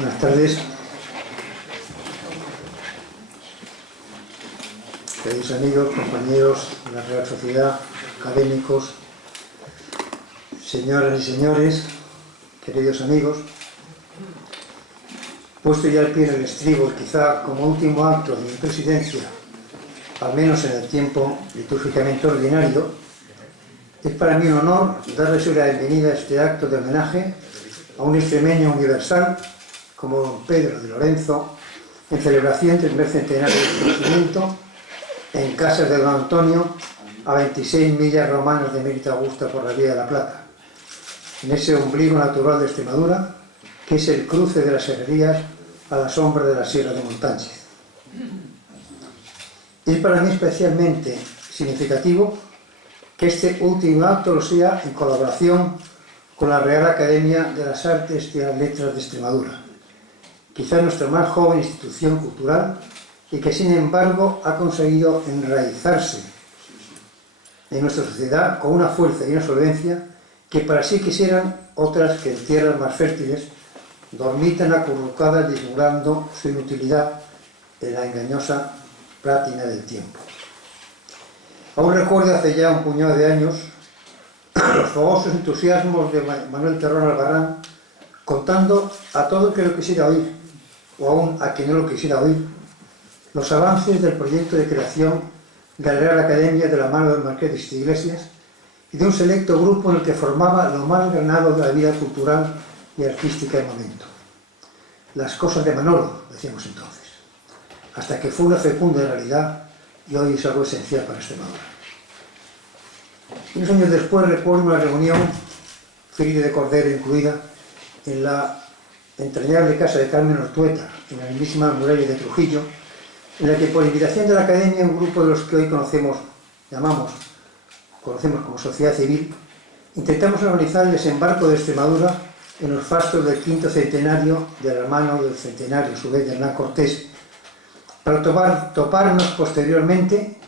Buenas tardes. Queridos amigos, compañeros de la Real Sociedad, académicos, señoras y señores, queridos amigos, puesto ya el pie en el estribo, quizá como último acto de mi presidencia, al menos en el tiempo litúrgicamente ordinario, es para mí un honor darles hoy la bienvenida a este acto de homenaje a un extremeño universal como don Pedro de Lorenzo, en celebración del primer centenario de su nacimiento en Casas de don Antonio, a 26 millas romanas de Mérida Augusta por la Vía de la Plata, en ese ombligo natural de Extremadura, que es el cruce de las herrerías a la sombra de la Sierra de Montánchez. Es para mí especialmente significativo que este último acto lo sea en colaboración con la Real Academia de las Artes y las Letras de Extremadura, quizá nuestra más joven institución cultural y que sin embargo ha conseguido enraizarse en nuestra sociedad con una fuerza y una solvencia que para sí quisieran otras que en tierras más fértiles dormitan acurrucadas disimulando su inutilidad en la engañosa práctica del tiempo. Aún recuerdo hace ya un puñado de años los fogosos entusiasmos de Manuel Terrón Albarrán contando a todo el que lo quisiera oír, o aún a quien no lo quisiera oír, los avances del proyecto de creación de la Real Academia de la mano del Marqués de Iglesias y de un selecto grupo en el que formaba lo más granado de la vida cultural y artística del momento. Las cosas de Manolo, decíamos entonces, hasta que fue una fecunda realidad y hoy es algo esencial para Extremadura. Unos años después recuerdo una reunión, Fride de Cordero incluida, en la entrañable casa de Carmen Ortueta, en la mismísima muralla de Trujillo, en la que por invitación de la Academia un grupo de los que hoy conocemos como sociedad civil, intentamos organizar el desembarco de Extremadura en los fastos del quinto centenario del hermano del centenario, a su vez, de Hernán Cortés, para toparnos posteriormente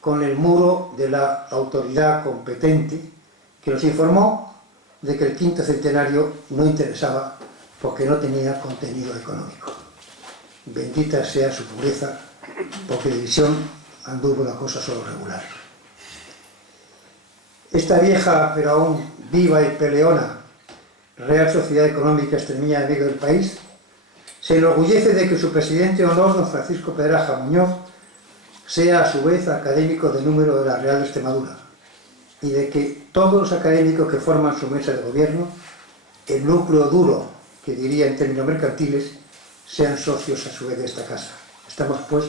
con el muro de la autoridad competente que nos informó de que el quinto centenario no interesaba porque no tenía contenido económico. Bendita sea su pureza, porque de visión anduvo la cosa solo regular. Esta vieja, pero aún viva y peleona, Real Sociedad Económica Extremeña de Amigo del País, se enorgullece de que su presidente de honor, don Francisco Pedraja Muñoz, sea a su vez académico de número de la Real de Extremadura, y de que todos los académicos que forman su mesa de gobierno, el núcleo duro, que diría en términos mercantiles, sean socios a su vez de esta casa. Estamos pues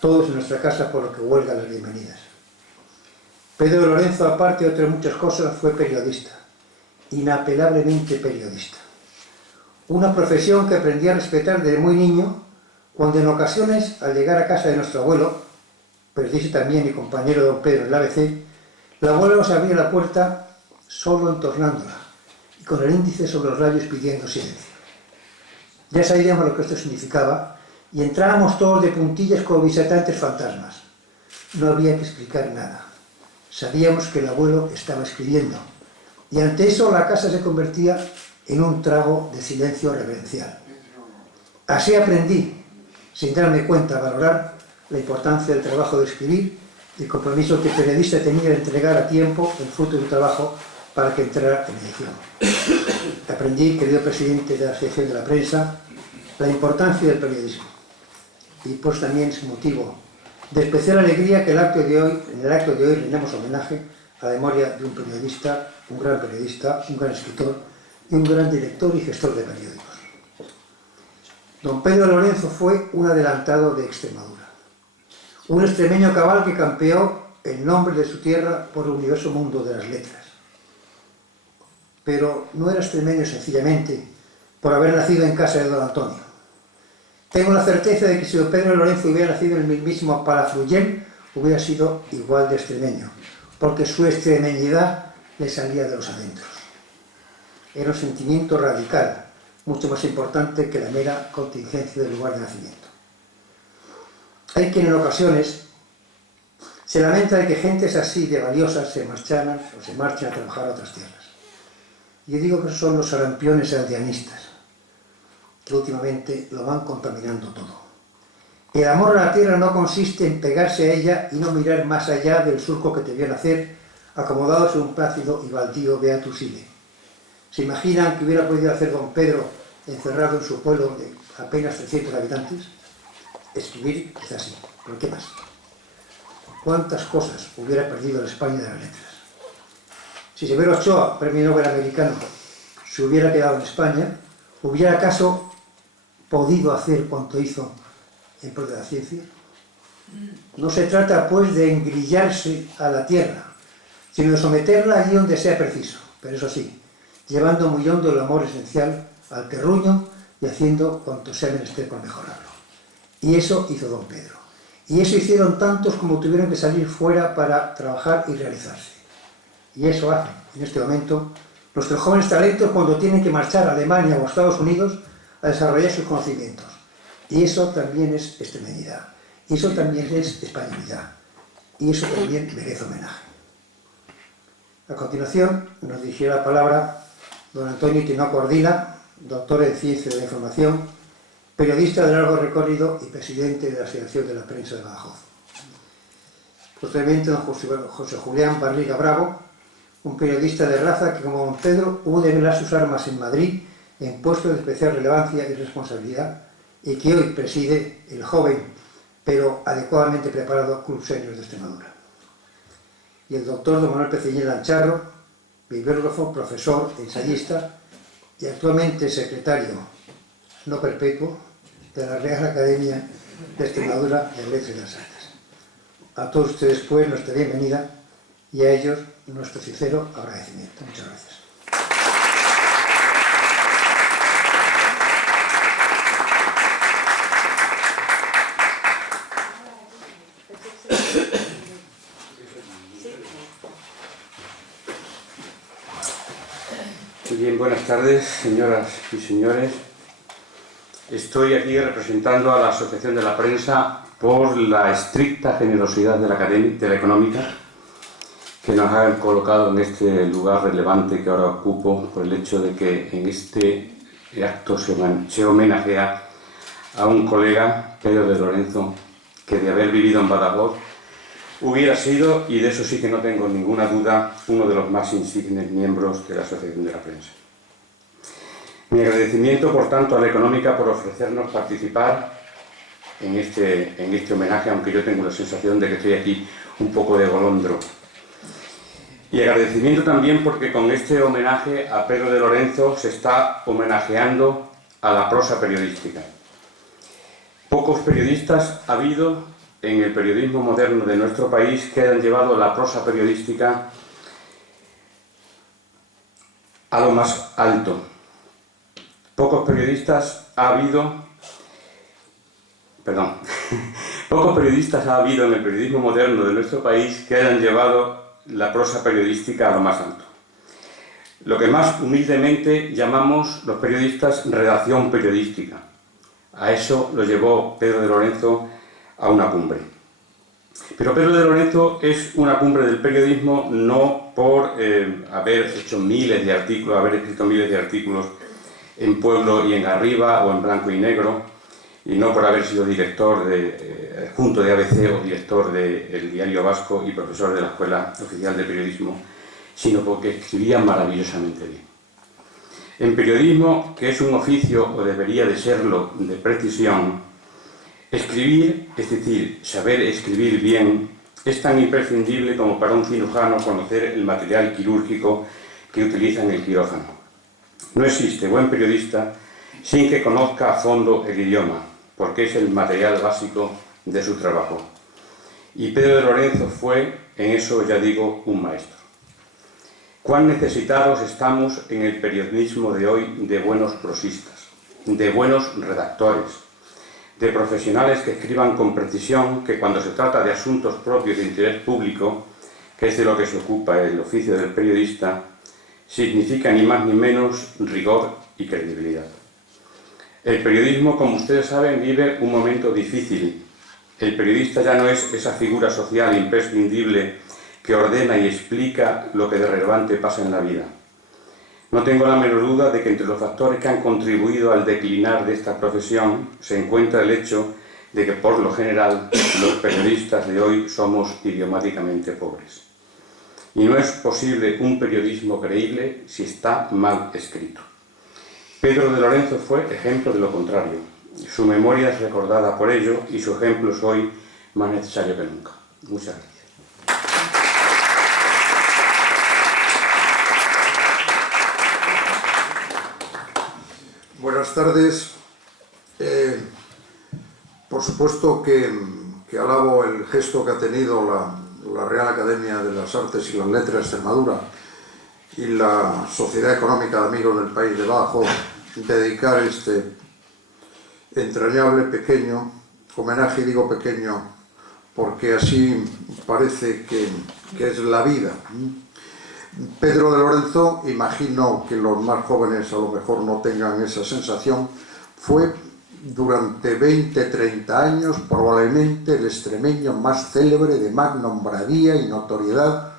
todos en nuestra casa, por lo que huelgan las bienvenidas. Pedro Lorenzo, aparte de otras muchas cosas, fue periodista, inapelablemente periodista. Una profesión que aprendí a respetar desde muy niño, cuando en ocasiones, al llegar a casa de nuestro abuelo, perdiese también mi compañero don Pedro en el ABC, el abuelo nos abría la puerta solo entornándola y con el índice sobre los labios pidiendo silencio. Ya sabíamos lo que esto significaba y entrábamos todos de puntillas como visitantes fantasmas. No había que explicar nada. Sabíamos que el abuelo estaba escribiendo y ante eso la casa se convertía en un trago de silencio reverencial. Así aprendí, sin darme cuenta, a valorar la importancia del trabajo de escribir y el compromiso que el periodista tenía de entregar a tiempo el fruto de su trabajo para que entrara en edición. Aprendí, querido presidente de la Asociación de la Prensa, la importancia del periodismo. Y pues también es motivo de especial alegría que en el acto de hoy rendamos homenaje a la memoria de un periodista, un gran escritor y un gran director y gestor de periódicos. Don Pedro Lorenzo fue un adelantado de Extremadura, un extremeño cabal que campeó el nombre de su tierra por el universo mundo de las letras. Pero no era extremeño sencillamente por haber nacido en casa de don Antonio. Tengo la certeza de que si don Pedro Lorenzo hubiera nacido en el mismísimo Palafrugell, hubiera sido igual de extremeño, porque su extremeñidad le salía de los adentros. Era un sentimiento radical, mucho más importante que la mera contingencia del lugar de nacimiento. Hay quien en ocasiones se lamenta de que gentes así de valiosas se marchan a trabajar a otras tierras. Yo digo que son los sarampiones aldeanistas, que últimamente lo van contaminando todo. El amor a la tierra no consiste en pegarse a ella y no mirar más allá del surco que te vio nacer, acomodados en un plácido y baldío Beatus Ille. ¿Se imaginan que hubiera podido hacer don Pedro encerrado en su pueblo de apenas 300 habitantes? Escribir quizás sí, pero ¿qué más? ¿Cuántas cosas hubiera perdido la España de las letras? Si Severo Ochoa, premio Nobel americano, se hubiera quedado en España, ¿hubiera acaso podido hacer cuanto hizo en pro de la ciencia? No se trata, pues, de engrillarse a la tierra, sino de someterla allí donde sea preciso, pero eso sí, llevando muy hondo el amor esencial al terruño y haciendo cuanto sea menester por mejorarlo. Y eso hizo don Pedro. Y eso hicieron tantos como tuvieron que salir fuera para trabajar y realizarse. Y eso hacen, en este momento, nuestros jóvenes talentos cuando tienen que marchar a Alemania o a Estados Unidos a desarrollar sus conocimientos. Y eso también es extremeñidad. Y eso también es españolidad. Y eso también merece homenaje. A continuación, nos dirigirá la palabra don Antonio Tinoco Ardila, doctor en Ciencias de la Información, periodista de largo recorrido y presidente de la Asociación de la Prensa de Badajoz. Posteriormente, don José Julián Barriga Bravo, un periodista de raza que, como don Pedro, hubo de velar sus armas en Madrid en puestos de especial relevancia y responsabilidad, y que hoy preside el joven, pero adecuadamente preparado Club Seniors de Extremadura. Y el doctor don Manuel Peciñel Lancharro, bibliógrafo, profesor, ensayista y actualmente secretario no perpetuo de la Real Academia de Extremadura de Letras y las Artes. A todos ustedes, pues, nuestra bienvenida y a ellos nuestro sincero agradecimiento. Muchas gracias. Bien, buenas tardes, señoras y señores. Estoy aquí representando a la Asociación de la Prensa por la estricta generosidad de la Academia de la Económica que nos han colocado en este lugar relevante que ahora ocupo por el hecho de que en este acto se homenajea a un colega, Pedro de Lorenzo, que de haber vivido en Badajoz hubiera sido, y de eso sí que no tengo ninguna duda, uno de los más insignes miembros de la Asociación de la Prensa. Mi agradecimiento, por tanto, a la Económica por ofrecernos participar en este homenaje, aunque yo tengo la sensación de que estoy aquí un poco de golondro. Y agradecimiento también porque con este homenaje a Pedro de Lorenzo se está homenajeando a la prosa periodística. Pocos periodistas ha habido en el periodismo moderno de nuestro país que hayan llevado la prosa periodística a lo más alto. Pocos periodistas ha habido en el periodismo moderno de nuestro país que hayan llevado la prosa periodística a lo más alto. Lo que más humildemente llamamos los periodistas redacción periodística. A eso lo llevó Pedro de Lorenzo a una cumbre. Pero Pedro de Lorenzo es una cumbre del periodismo no por haber hecho miles de artículos, haber escrito miles de artículos en Pueblo y en Arriba o en Blanco y Negro, y no por haber sido director adjunto de ABC o director del Diario Vasco y profesor de la Escuela Oficial de Periodismo, sino porque escribía maravillosamente bien. En periodismo, que es un oficio, o debería de serlo, de precisión, escribir, es decir, saber escribir bien, es tan imprescindible como para un cirujano conocer el material quirúrgico que utiliza en el quirófano. No existe buen periodista sin que conozca a fondo el idioma, porque es el material básico de su trabajo. Y Pedro de Lorenzo fue, en eso ya digo, un maestro. Cuán necesitados estamos en el periodismo de hoy de buenos prosistas, de buenos redactores, de profesionales que escriban con precisión, que cuando se trata de asuntos propios de interés público, que es de lo que se ocupa el oficio del periodista, significa ni más ni menos rigor y credibilidad. El periodismo, como ustedes saben, vive un momento difícil. El periodista ya no es esa figura social imprescindible que ordena y explica lo que de relevante pasa en la vida. No tengo la menor duda de que entre los factores que han contribuido al declinar de esta profesión se encuentra el hecho de que, por lo general, los periodistas de hoy somos idiomáticamente pobres. Y no es posible un periodismo creíble si está mal escrito. Pedro de Lorenzo fue ejemplo de lo contrario. Su memoria es recordada por ello y su ejemplo es hoy más necesario que nunca. Muchas gracias. Buenas tardes. Por supuesto que alabo el gesto que ha tenido la Real Academia de las Artes y las Letras de Extremadura y la Sociedad Económica de Amigos del País de Badajoz, dedicar este entrañable pequeño homenaje, y digo pequeño porque así parece que es la vida. Pedro de Lorenzo, imagino que los más jóvenes a lo mejor no tengan esa sensación, fue durante 20-30 años probablemente el extremeño más célebre de magna hombría y notoriedad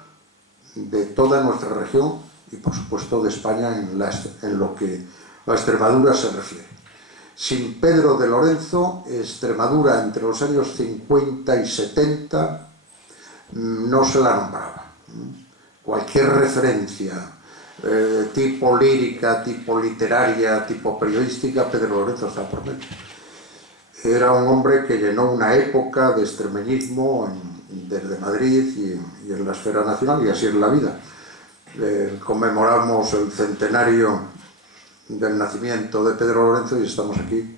de toda nuestra región y por supuesto de España en lo que a Extremadura se refiere. Sin Pedro de Lorenzo, Extremadura entre los años 50 y 70 no se la nombraba. Cualquier referencia tipo lírica, tipo literaria, tipo periodística, Pedro Lorenzo está por medio. Era un hombre que llenó una época de extremeñismo desde Madrid y en la esfera nacional, y así es la vida. Conmemoramos el centenario del nacimiento de Pedro Lorenzo y estamos aquí,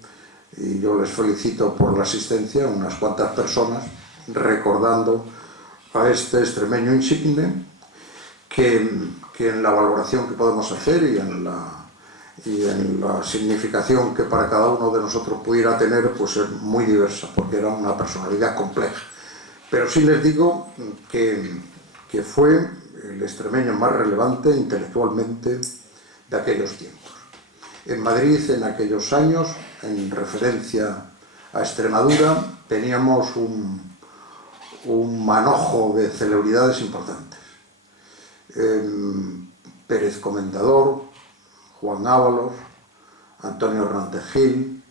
y yo les felicito por la asistencia, unas cuantas personas, recordando a este extremeño insigne que en la valoración que podemos hacer y en la significación que para cada uno de nosotros pudiera tener, pues es muy diversa, porque era una personalidad compleja. Pero sí les digo que fue el extremeño más relevante intelectualmente de aquellos tiempos. En Madrid, en aquellos años, en referencia a Extremadura, teníamos un manojo de celebridades importantes. Pérez Comendador, Juan Ábalos, Antonio Hernández Gil,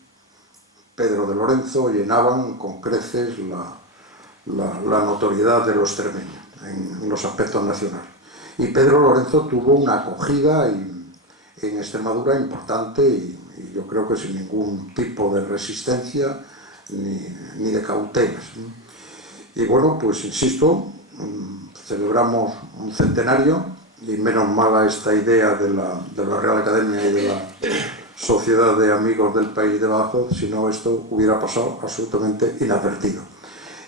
Pedro de Lorenzo llenaban con creces la notoriedad de lo extremeño en los aspectos nacionales. Y Pedro Lorenzo tuvo una acogida en Extremadura importante y yo creo que sin ningún tipo de resistencia ni de cautelas. Y bueno, pues insisto, celebramos un centenario y menos mala esta idea de la Real Academia y de la Sociedad de Amigos del País de Badajoz, si no esto hubiera pasado absolutamente inadvertido.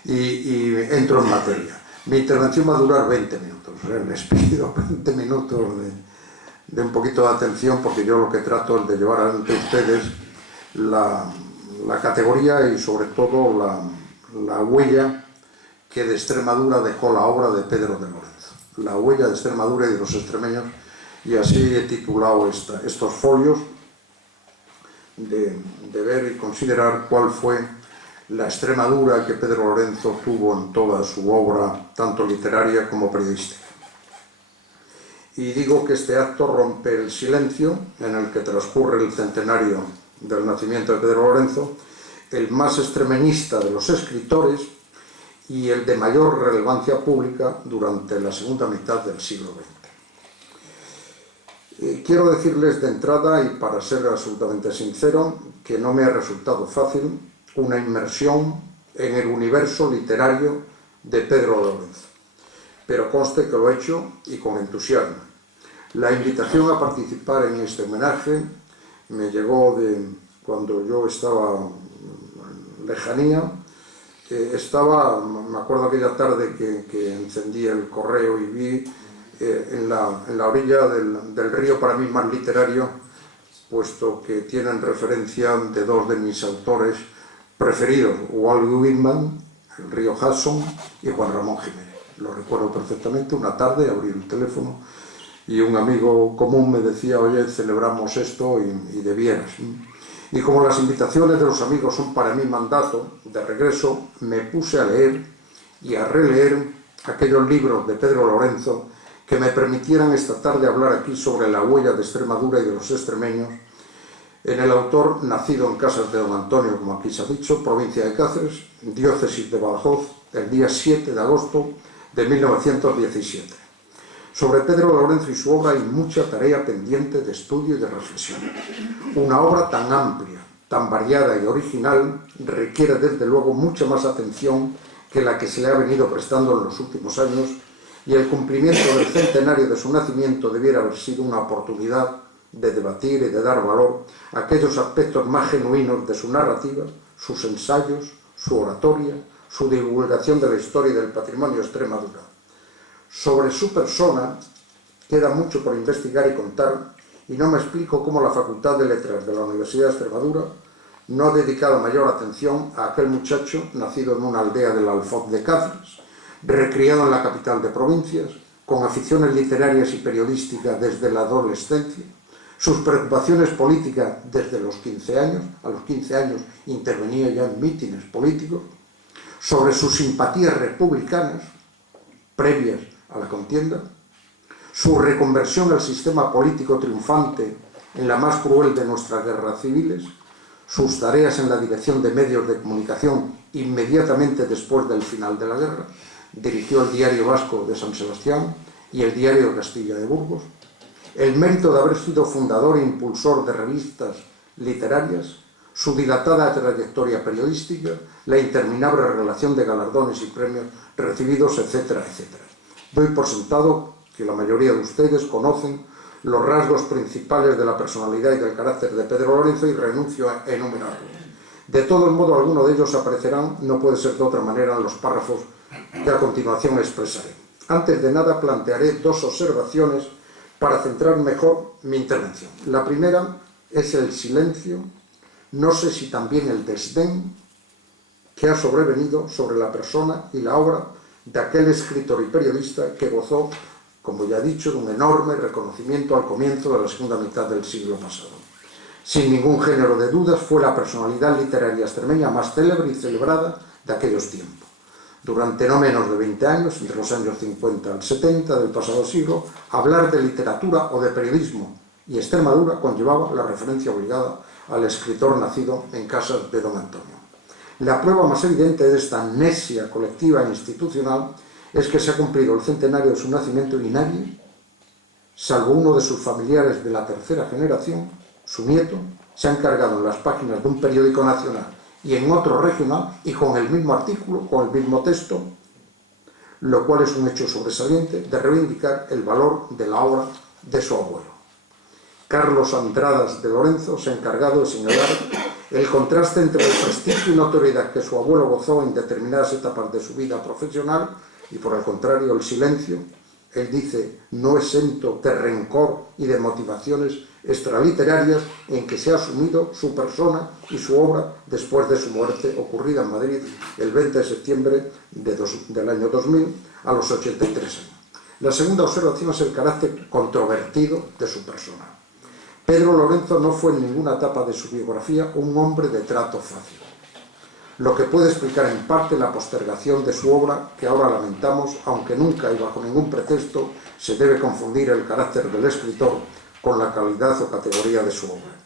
Y entro en materia. Mi intervención va a durar 20 minutos, les pido 20 minutos de un poquito de atención, porque yo lo que trato es de llevar ante ustedes la categoría y sobre todo la huella que de Extremadura dejó la obra de Pedro de Lorenzo, la huella de Extremadura y de los extremeños, y así he titulado estos folios de ver y considerar cuál fue la Extremadura que Pedro Lorenzo tuvo en toda su obra, tanto literaria como periodística. Y digo que este acto rompe el silencio en el que transcurre el centenario del nacimiento de Pedro Lorenzo, el más extremeñista de los escritores y el de mayor relevancia pública durante la segunda mitad del siglo XX. Quiero decirles de entrada, y para ser absolutamente sincero, que no me ha resultado fácil una inmersión en el universo literario de Pedro Lorenzo, pero conste que lo he hecho y con entusiasmo. La invitación a participar en este homenaje me llegó de cuando yo estaba en lejanía. Me acuerdo aquella tarde que encendí el correo y vi en la orilla del río, para mí más literario, puesto que tienen referencia de dos de mis autores preferidos, Walt Whitman, el río Hudson, y Juan Ramón Jiménez. Lo recuerdo perfectamente. Una tarde abrí el teléfono y un amigo común me decía: oye, celebramos esto y debieras. Y como las invitaciones de los amigos son para mí mandato, de regreso me puse a leer y a releer aquellos libros de Pedro Lorenzo que me permitieran esta tarde hablar aquí sobre la huella de Extremadura y de los extremeños en el autor nacido en Casas de Don Antonio, como aquí se ha dicho, provincia de Cáceres, diócesis de Badajoz, el día 7 de agosto de 1917. Sobre Pedro Lorenzo y su obra hay mucha tarea pendiente de estudio y de reflexión. Una obra tan amplia, tan variada y original requiere desde luego mucha más atención que la que se le ha venido prestando en los últimos años, y el cumplimiento del centenario de su nacimiento debiera haber sido una oportunidad de debatir y de dar valor a aquellos aspectos más genuinos de su narrativa, sus ensayos, su oratoria, su divulgación de la historia y del patrimonio de Extremadura. Sobre su persona queda mucho por investigar y contar, y no me explico cómo la Facultad de Letras de la Universidad de Extremadura no ha dedicado mayor atención a aquel muchacho nacido en una aldea del Alfoz de Cáceres, recriado en la capital de provincias, con aficiones literarias y periodísticas desde la adolescencia, sus preocupaciones políticas desde los 15 años, a los 15 años intervenía ya en mítines políticos, sobre sus simpatías republicanas previas a la contienda, su reconversión al sistema político triunfante en la más cruel de nuestras guerras civiles, sus tareas en la dirección de medios de comunicación inmediatamente después del final de la guerra, dirigió el Diario Vasco de San Sebastián y el Diario de Castilla de Burgos, el mérito de haber sido fundador e impulsor de revistas literarias, su dilatada trayectoria periodística, la interminable relación de galardones y premios recibidos, etcétera, etcétera. Doy por sentado que la mayoría de ustedes conocen los rasgos principales de la personalidad y del carácter de Pedro Lorenzo y renuncio a enumerarlos. De todo modo, algunos de ellos aparecerán, no puede ser de otra manera, en los párrafos que a continuación expresaré. Antes de nada, plantearé dos observaciones para centrar mejor mi intervención. La primera es el silencio, no sé si también el desdén, que ha sobrevenido sobre la persona y la obra de aquel escritor y periodista que gozó, como ya he dicho, de un enorme reconocimiento al comienzo de la segunda mitad del siglo pasado. Sin ningún género de dudas, fue la personalidad literaria extremeña más célebre y celebrada de aquellos tiempos. Durante no menos de 20 años, entre los años 50 al 70 del pasado siglo, hablar de literatura o de periodismo y Extremadura conllevaba la referencia obligada al escritor nacido en Casas de Don Antonio. La prueba más evidente de esta amnesia colectiva e institucional es que se ha cumplido el centenario de su nacimiento y nadie, salvo uno de sus familiares de la tercera generación, su nieto, se ha encargado en las páginas de un periódico nacional y en otro regional, y con el mismo artículo, con el mismo texto, lo cual es un hecho sobresaliente, de reivindicar el valor de la obra de su abuelo. Carlos Andradas de Lorenzo se ha encargado de señalar el contraste entre el prestigio y notoriedad que su abuelo gozó en determinadas etapas de su vida profesional y, por el contrario, el silencio, él dice, no exento de rencor y de motivaciones extraliterarias en que se ha asumido su persona y su obra después de su muerte, ocurrida en Madrid el 20 de septiembre del año 2000, a los 83 años. La segunda observación es el carácter controvertido de su persona. Pedro Lorenzo no fue en ninguna etapa de su biografía un hombre de trato fácil, lo que puede explicar en parte la postergación de su obra, que ahora lamentamos, aunque nunca y bajo ningún pretexto se debe confundir el carácter del escritor con la calidad o categoría de su obra.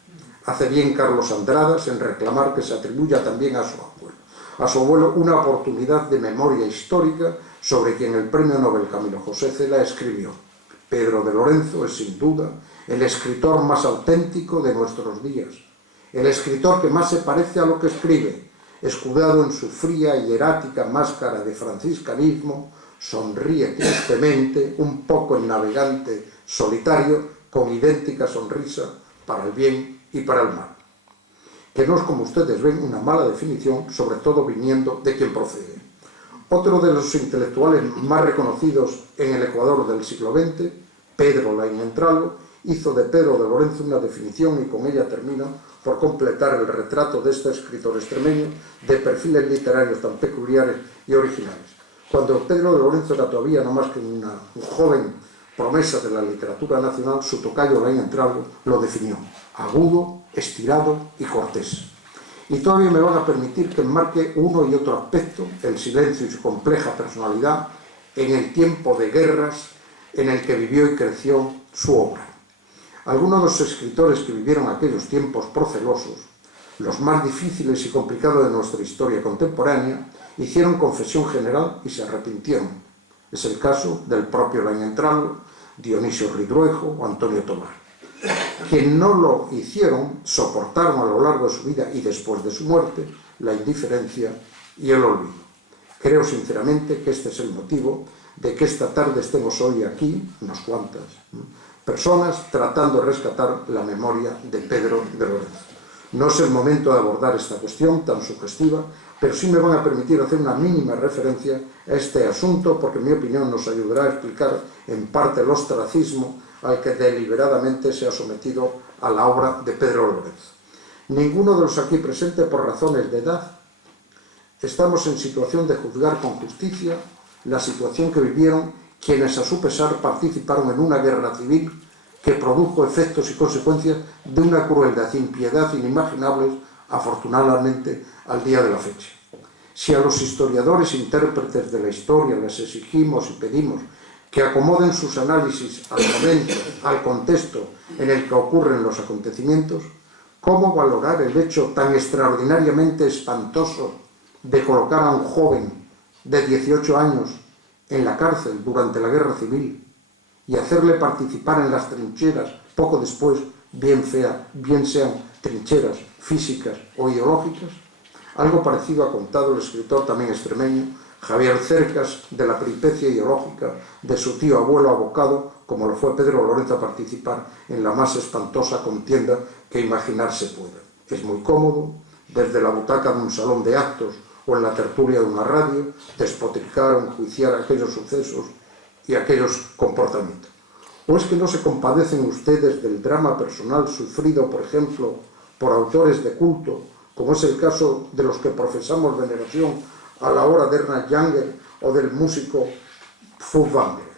Hace bien Carlos Andradas en reclamar que se atribuya también a su abuelo una oportunidad de memoria histórica sobre quien el premio Nobel Camilo José Cela escribió: Pedro de Lorenzo es sin duda el escritor más auténtico de nuestros días, el escritor que más se parece a lo que escribe, escudado en su fría y erática máscara de franciscanismo, sonríe tristemente, un poco en navegante solitario, con idéntica sonrisa para el bien y para el mal. Que no es, como ustedes ven, una mala definición, sobre todo viniendo de quien procede. Otro de los intelectuales más reconocidos en el Ecuador del siglo XX, Pedro Laín Entralgo, hizo de Pedro de Lorenzo una definición, y con ella termino por completar el retrato de este escritor extremeño de perfiles literarios tan peculiares y originales. Cuando Pedro de Lorenzo era todavía no más que un joven promesa de la literatura nacional, su tocayo Laín Entralgo lo definió: agudo, estirado y cortés. Y todavía me van a permitir que enmarque uno y otro aspecto, el silencio y su compleja personalidad, en el tiempo de guerras en el que vivió y creció su obra. Algunos de los escritores que vivieron aquellos tiempos procelosos, los más difíciles y complicados de nuestra historia contemporánea, hicieron confesión general y se arrepintieron. Es el caso del propio Lañentralo, Dionisio Ridruejo o Antonio Tomás. Quienes no lo hicieron soportaron a lo largo de su vida y después de su muerte la indiferencia y el olvido. Creo sinceramente que este es el motivo de que esta tarde estemos hoy aquí, unas cuantas personas, tratando de rescatar la memoria de Pedro de Lorenzo. No es el momento de abordar esta cuestión tan sugestiva, pero sí me van a permitir hacer una mínima referencia a este asunto, porque en mi opinión nos ayudará a explicar en parte el ostracismo al que deliberadamente se ha sometido a la obra de Pedro Lorenzo. Ninguno de los aquí presentes, por razones de edad, estamos en situación de juzgar con justicia la situación que vivieron quienes a su pesar participaron en una guerra civil que produjo efectos y consecuencias de una crueldad e impiedad inimaginables, afortunadamente, al día de la fecha. Si a los historiadores intérpretes de la historia les exigimos y pedimos que acomoden sus análisis al momento, al contexto en el que ocurren los acontecimientos, ¿cómo valorar el hecho tan extraordinariamente espantoso de colocar a un joven de 18 años en la cárcel durante la guerra civil y hacerle participar en las trincheras poco después, bien sean trincheras físicas o ideológicas? Algo parecido ha contado el escritor también extremeño Javier Cercas de la peripecia ideológica de su tío abuelo abocado, como lo fue Pedro Lorenzo, a participar en la más espantosa contienda que imaginarse pueda. Es muy cómodo, desde la butaca de un salón de actos o en la tertulia de una radio, despotricar o enjuiciar aquellos sucesos y aquellos comportamientos. ¿O es que no se compadecen ustedes del drama personal sufrido, por ejemplo, por autores de culto, como es el caso de los que profesamos veneración a la hora de Ernst Jünger o del músico Furtwängler?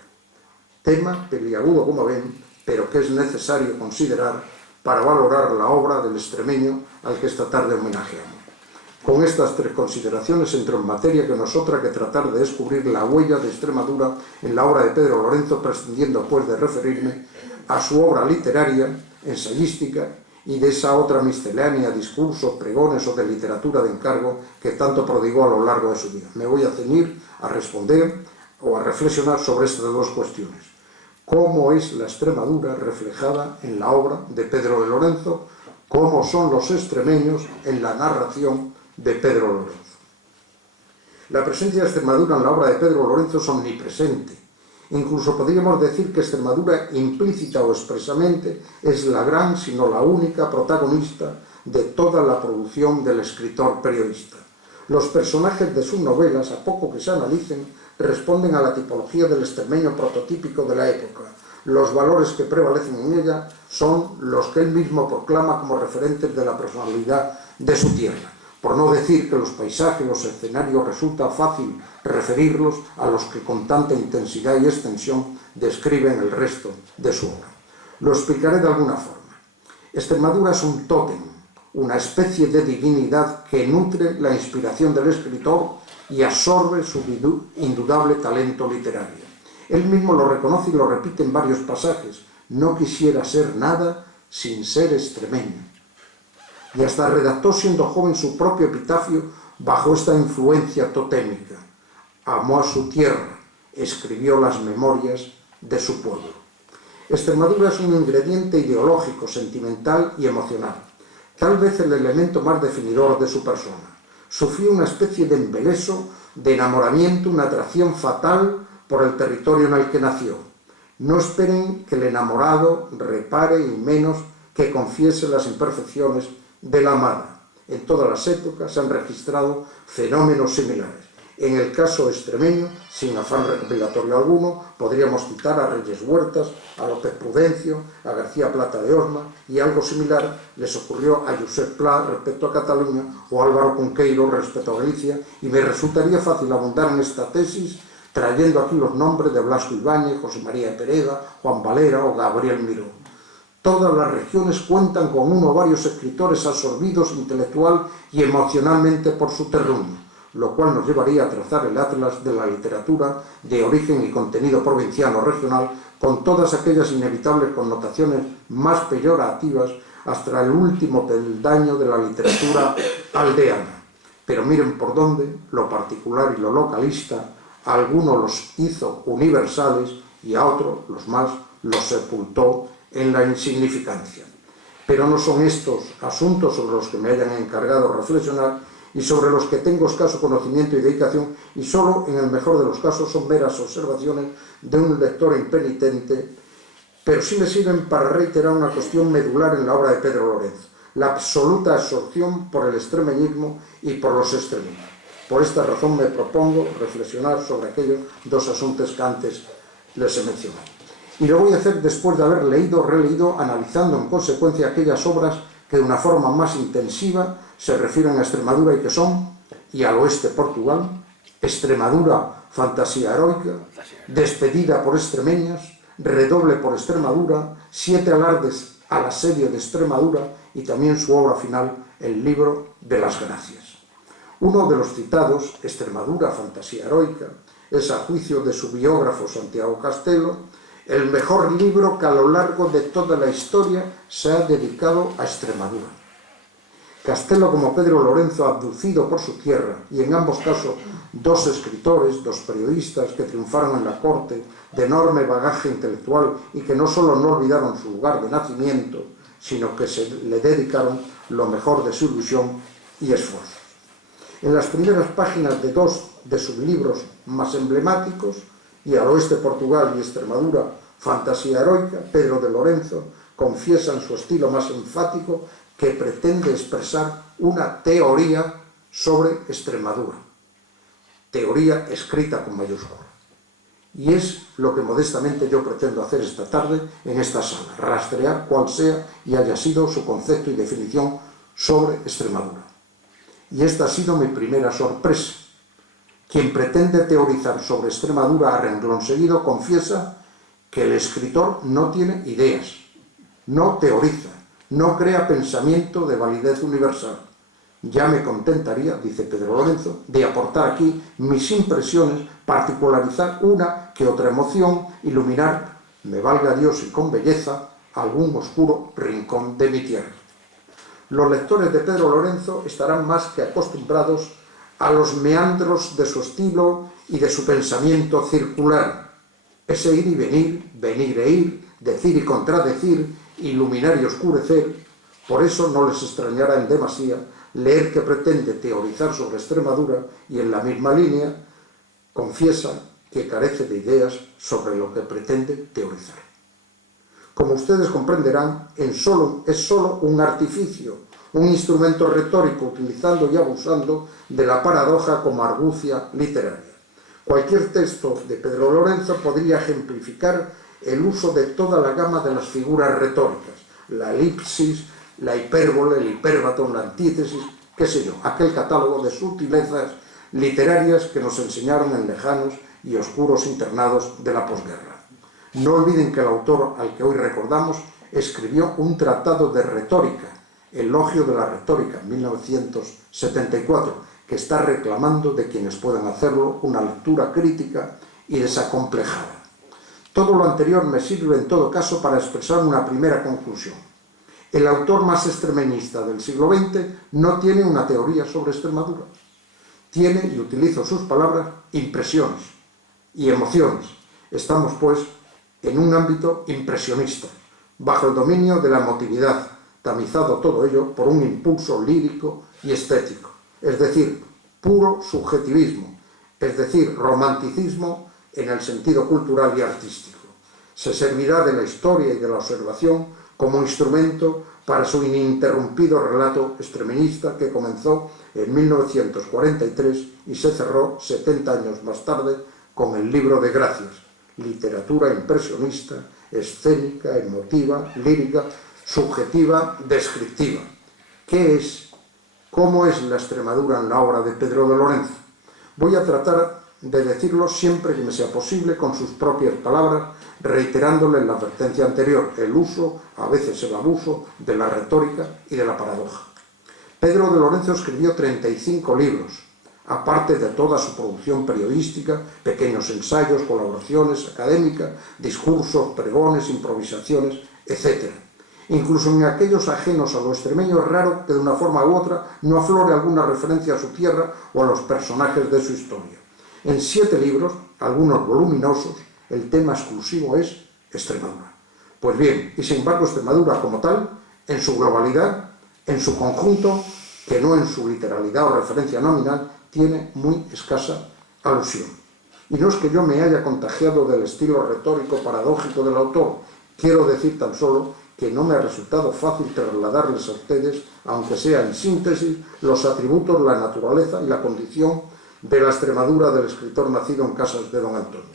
Tema peliagudo, como ven, pero que es necesario considerar para valorar la obra del extremeño al que esta tarde homenajeamos. Con estas tres consideraciones entro en materia, que no es otra que tratar de descubrir la huella de Extremadura en la obra de Pedro Lorenzo, prescindiendo pues de referirme a su obra literaria, ensayística, y de esa otra miscelánea, discursos, pregones o de literatura de encargo que tanto prodigó a lo largo de su vida. Me voy a ceñir a responder o a reflexionar sobre estas dos cuestiones. ¿Cómo es la Extremadura reflejada en la obra de Pedro de Lorenzo? ¿Cómo son los extremeños en la narración de Pedro Lorenzo? La presencia de Extremadura en la obra de Pedro Lorenzo es omnipresente. Incluso podríamos decir que Extremadura, implícita o expresamente, es la gran, si no la única, protagonista de toda la producción del escritor periodista. Los personajes de sus novelas, a poco que se analicen, responden a la tipología del extremeño prototípico de la época. Los valores que prevalecen en ella son los que él mismo proclama como referentes de la personalidad de su tierra. Por no decir que los paisajes, los escenarios, resulta fácil referirlos a los que con tanta intensidad y extensión describen el resto de su obra. Lo explicaré de alguna forma. Extremadura es un tótem, una especie de divinidad que nutre la inspiración del escritor y absorbe su indudable talento literario. Él mismo lo reconoce y lo repite en varios pasajes: no quisiera ser nada sin ser extremeño. Y hasta redactó siendo joven su propio epitafio bajo esta influencia totémica. Amó a su tierra, escribió las memorias de su pueblo. Extremadura es un ingrediente ideológico, sentimental y emocional, tal vez el elemento más definidor de su persona. Sufrió una especie de embeleso, de enamoramiento, una atracción fatal por el territorio en el que nació. No esperen que el enamorado repare y menos que confiese las imperfecciones de la amada. En todas las épocas se han registrado fenómenos similares. En el caso extremeño, sin afán recopilatorio alguno, podríamos citar a Reyes Huertas, a López Prudencio, a García Plata de Osma, y algo similar les ocurrió a Josep Pla respecto a Cataluña o a Álvaro Cunqueiro respecto a Galicia, y me resultaría fácil abundar en esta tesis trayendo aquí los nombres de Blasco Ibáñez, José María de Pereda, Juan Valera o Gabriel Miró. Todas las regiones cuentan con uno o varios escritores absorbidos intelectual y emocionalmente por su terruño. lo cual nos llevaría a trazar el atlas de la literatura de origen y contenido provinciano regional, con todas aquellas inevitables connotaciones más peyorativas hasta el último peldaño de la literatura aldeana. Pero miren por dónde, lo particular y lo localista, a algunos los hizo universales y a otros, los más, los sepultó en la insignificancia. Pero no son estos asuntos sobre los que me hayan encargado reflexionar y sobre los que tengo escaso conocimiento y dedicación, y solo en el mejor de los casos son meras observaciones de un lector impenitente, pero sí me sirven para reiterar una cuestión medular en la obra de Pedro Lorenzo: la absoluta absorción por el extremeñismo y por los extremismos. Por esta razón me propongo reflexionar sobre aquellos dos asuntos que antes les he mencionado. Y lo voy a hacer después de haber leído, releído, analizando en consecuencia aquellas obras que de una forma más intensiva se refieren a Extremadura y que son: Y al oeste Portugal, Extremadura, fantasía heroica, Despedida por extremeñas, Redoble por Extremadura, 7 alardes al asedio de Extremadura, y también su obra final, el libro de las Gracias. Uno de los citados, Extremadura, fantasía heroica, es, a juicio de su biógrafo Santiago Castelo, el mejor libro que a lo largo de toda la historia se ha dedicado a Extremadura. Castelo, como Pedro Lorenzo, abducido por su tierra, y en ambos casos dos escritores, dos periodistas que triunfaron en la corte, de enorme bagaje intelectual y que no solo no olvidaron su lugar de nacimiento, sino que se le dedicaron lo mejor de su ilusión y esfuerzo. En las primeras páginas de dos de sus libros más emblemáticos, Y al oeste Portugal y Extremadura, fantasía heroica, Pedro de Lorenzo confiesa en su estilo más enfático que pretende expresar una teoría sobre Extremadura, teoría escrita con mayúscula. Y es lo que modestamente yo pretendo hacer esta tarde en esta sala, rastrear cuál sea y haya sido su concepto y definición sobre Extremadura. Y esta ha sido mi primera sorpresa. Quien pretende teorizar sobre Extremadura a renglón seguido confiesa que el escritor no tiene ideas, no teoriza, no crea pensamiento de validez universal. Ya me contentaría, dice Pedro Lorenzo, de aportar aquí mis impresiones, particularizar una que otra emoción, iluminar, me valga Dios y con belleza, algún oscuro rincón de mi tierra. Los lectores de Pedro Lorenzo estarán más que acostumbrados a los meandros de su estilo y de su pensamiento circular, ese ir y venir, venir e ir, decir y contradecir, iluminar y oscurecer. Por eso no les extrañará en demasía leer que pretende teorizar sobre Extremadura y en la misma línea confiesa que carece de ideas sobre lo que pretende teorizar. Como ustedes comprenderán, es solo un artificio, un instrumento retórico utilizando y abusando de la paradoja como argucia literaria. Cualquier texto de Pedro Lorenzo podría ejemplificar el uso de toda la gama de las figuras retóricas, la elipsis, la hipérbole, el hipérbaton, la antítesis, qué sé yo, aquel catálogo de sutilezas literarias que nos enseñaron en lejanos y oscuros internados de la posguerra. No olviden que el autor al que hoy recordamos escribió un tratado de retórica, Elogio de la retórica, en 1974, que está reclamando de quienes puedan hacerlo una lectura crítica y desacomplejada. Todo lo anterior me sirve en todo caso para expresar una primera conclusión. El autor más extremeñista del siglo XX no tiene una teoría sobre Extremadura. Tiene, y utilizo sus palabras, impresiones y emociones. Estamos, pues, en un ámbito impresionista, bajo el dominio de la emotividad, tamizado todo ello por un impulso lírico y estético, es decir, puro subjetivismo, es decir, romanticismo en el sentido cultural y artístico. Se servirá de la historia y de la observación como instrumento para su ininterrumpido relato extremeñista que comenzó en 1943 y se cerró 70 años más tarde con el Libro de Gracias, literatura impresionista, escénica, emotiva, lírica, subjetiva, descriptiva. ¿Qué es? ¿Cómo es la Extremadura en la obra de Pedro de Lorenzo? Voy a tratar de decirlo siempre que me sea posible con sus propias palabras, reiterándole la advertencia anterior, el uso, a veces el abuso, de la retórica y de la paradoja. Pedro de Lorenzo escribió 35 libros, aparte de toda su producción periodística, pequeños ensayos, colaboraciones académicas, discursos, pregones, improvisaciones, etc. Incluso en aquellos ajenos a lo extremeño es raro que de una forma u otra no aflore alguna referencia a su tierra o a los personajes de su historia. En 7 libros, algunos voluminosos, el tema exclusivo es Extremadura. Pues bien, y sin embargo Extremadura como tal, en su globalidad, en su conjunto, que no en su literalidad o referencia nominal, tiene muy escasa alusión. Y no es que yo me haya contagiado del estilo retórico paradójico del autor, quiero decir tan solo que no me ha resultado fácil trasladarles a ustedes, aunque sea en síntesis, los atributos, la naturaleza y la condición de la Extremadura del escritor nacido en Casas de Don Antonio.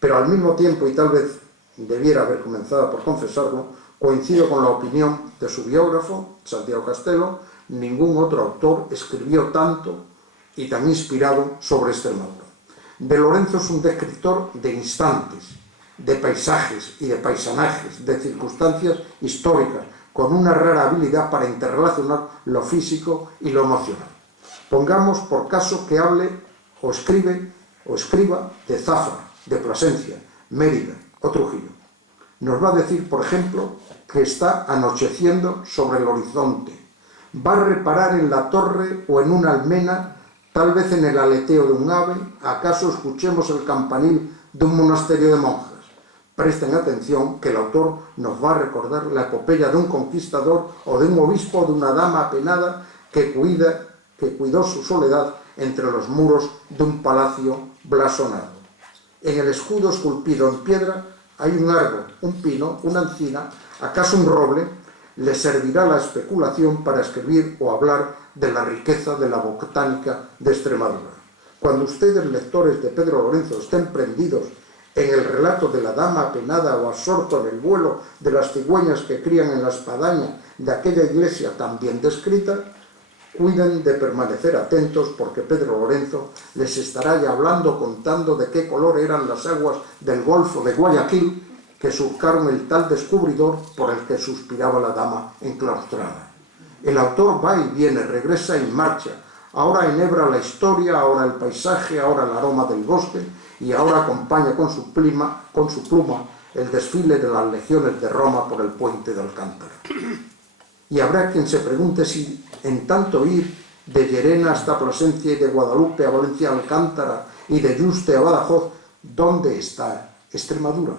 Pero al mismo tiempo, y tal vez debiera haber comenzado por confesarlo, coincido con la opinión de su biógrafo, Santiago Castelo. Ningún otro autor escribió tanto y tan inspirado sobre Extremadura. De Lorenzo es un descriptor de instantes, de paisajes y de paisanajes, de circunstancias históricas, con una rara habilidad para interrelacionar lo físico y lo emocional. Pongamos por caso que hable o escriba de Zafra, de Plasencia, Mérida o Trujillo. Nos va a decir, por ejemplo, que está anocheciendo sobre el horizonte. Va a reparar en la torre o en una almena, tal vez en el aleteo de un ave, acaso escuchemos el campanil de un monasterio de monjas. Presten atención que el autor nos va a recordar la epopeya de un conquistador o de un obispo o de una dama apenada que cuidó su soledad entre los muros de un palacio blasonado. En el escudo esculpido en piedra hay un árbol, un pino, una encina, acaso un roble. Le servirá la especulación para escribir o hablar de la riqueza de la botánica de Extremadura. Cuando ustedes, lectores de Pedro Lorenzo, estén prendidos en el relato de la dama apenada o absorto en el vuelo de las cigüeñas que crían en la espadaña de aquella iglesia tan bien descrita, cuiden de permanecer atentos porque Pedro Lorenzo les estará ya hablando, contando de qué color eran las aguas del Golfo de Guayaquil que surcaron el tal descubridor por el que suspiraba la dama enclaustrada. El autor va y viene, regresa y marcha. Ahora enhebra la historia, ahora el paisaje, ahora el aroma del bosque y ahora acompaña con su pluma el desfile de las legiones de Roma por el puente de Alcántara. Y habrá quien se pregunte si en tanto ir de Llerena hasta Plasencia y de Guadalupe a Valencia a Alcántara y de Yuste a Badajoz, ¿dónde está Extremadura?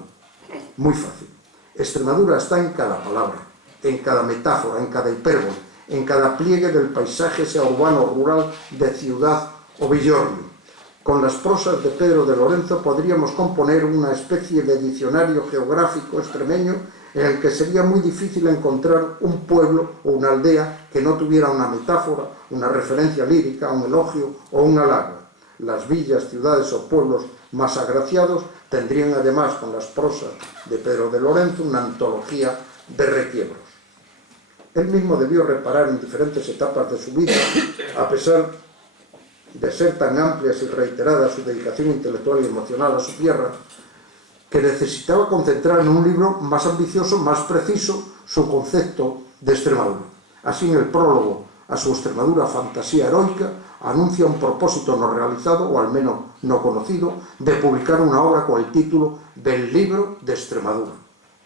Muy fácil. Extremadura está en cada palabra, en cada metáfora, en cada hipérbole, en cada pliegue del paisaje, sea urbano o rural, de ciudad o villorrio. Con las prosas de Pedro de Lorenzo podríamos componer una especie de diccionario geográfico extremeño en el que sería muy difícil encontrar un pueblo o una aldea que no tuviera una metáfora, una referencia lírica, un elogio o un halago. Las villas, ciudades o pueblos más agraciados tendrían además con las prosas de Pedro de Lorenzo una antología de requiebros. Él mismo debió reparar en diferentes etapas de su vida, a pesar de ser tan amplias y reiteradas su dedicación intelectual y emocional a su tierra, que necesitaba concentrar en un libro más ambicioso, más preciso, su concepto de Extremadura. Así, en el prólogo a su Extremadura fantasía heroica, anuncia un propósito no realizado, o al menos no conocido, de publicar una obra con el título del Libro de Extremadura.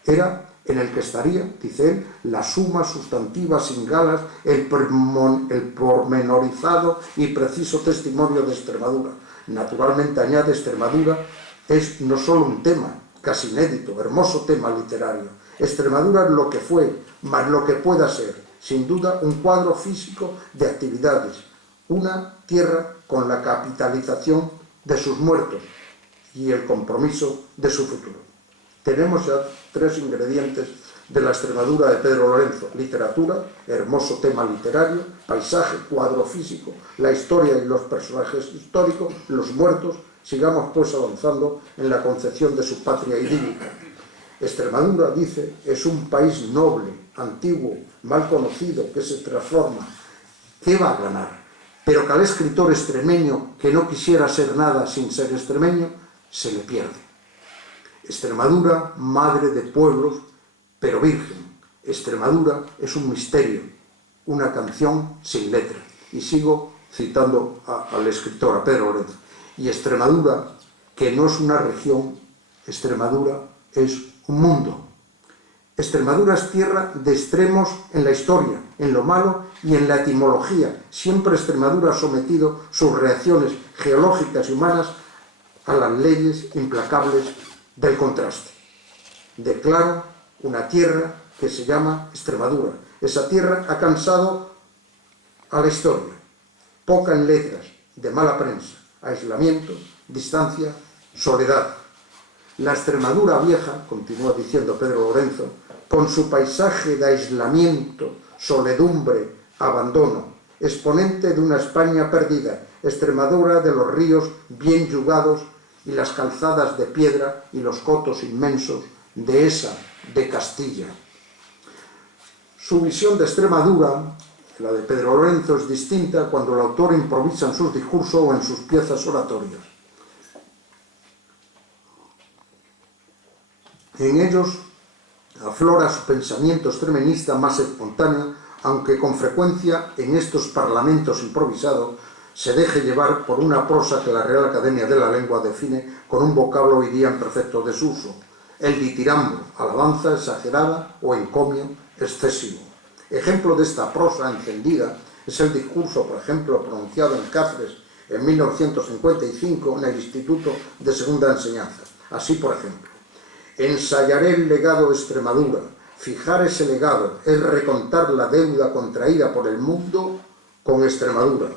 Era en el que estaría, dice él, la suma sustantiva sin galas, el pormenorizado y preciso testimonio de Extremadura. Naturalmente, añade, Extremadura es no solo un tema, casi inédito, hermoso tema literario. Extremadura es lo que fue, más lo que pueda ser, sin duda un cuadro físico de actividades, una tierra con la capitalización de sus muertos y el compromiso de su futuro. Tenemos ya 3 ingredientes de la Extremadura de Pedro Lorenzo: literatura, hermoso tema literario; paisaje, cuadro físico; la historia y los personajes históricos; los muertos. Sigamos pues avanzando en la concepción de su patria idílica. Extremadura, dice, es un país noble, antiguo, mal conocido, que se transforma. ¿Qué va a ganar? Pero que al escritor extremeño que no quisiera ser nada sin ser extremeño, se le pierde. Extremadura, madre de pueblos, pero virgen. Extremadura es un misterio, una canción sin letra. Y sigo citando al escritor, a Pedro Lorenzo. Y Extremadura, que no es una región, Extremadura es un mundo. Extremadura es tierra de extremos en la historia, en lo malo y en la etimología. Siempre Extremadura ha sometido sus reacciones geológicas y humanas a las leyes implacables del contraste. Declaro una tierra que se llama Extremadura. Esa tierra ha cansado a la historia, poca en letras, de mala prensa, aislamiento, distancia, soledad. La Extremadura vieja, continúa diciendo Pedro Lorenzo, con su paisaje de aislamiento, soledumbre, abandono, exponente de una España perdida, Extremadura de los ríos bien yugados y las calzadas de piedra y los cotos inmensos de esa, de Castilla. Su visión de Extremadura, la de Pedro Lorenzo, es distinta cuando el autor improvisa en sus discursos o en sus piezas oratorias. En ellos aflora su pensamiento extremeñista más espontáneo, aunque con frecuencia en estos parlamentos improvisados se deje llevar por una prosa que la Real Academia de la Lengua define con un vocablo hoy día en perfecto desuso: el ditirambo, alabanza exagerada o encomio excesivo. Ejemplo de esta prosa encendida es el discurso, por ejemplo, pronunciado en Cáceres en 1955 en el Instituto de Segunda Enseñanza. Así, por ejemplo: ensayaré el legado de Extremadura. Fijar ese legado es recontar la deuda contraída por el mundo con Extremadura.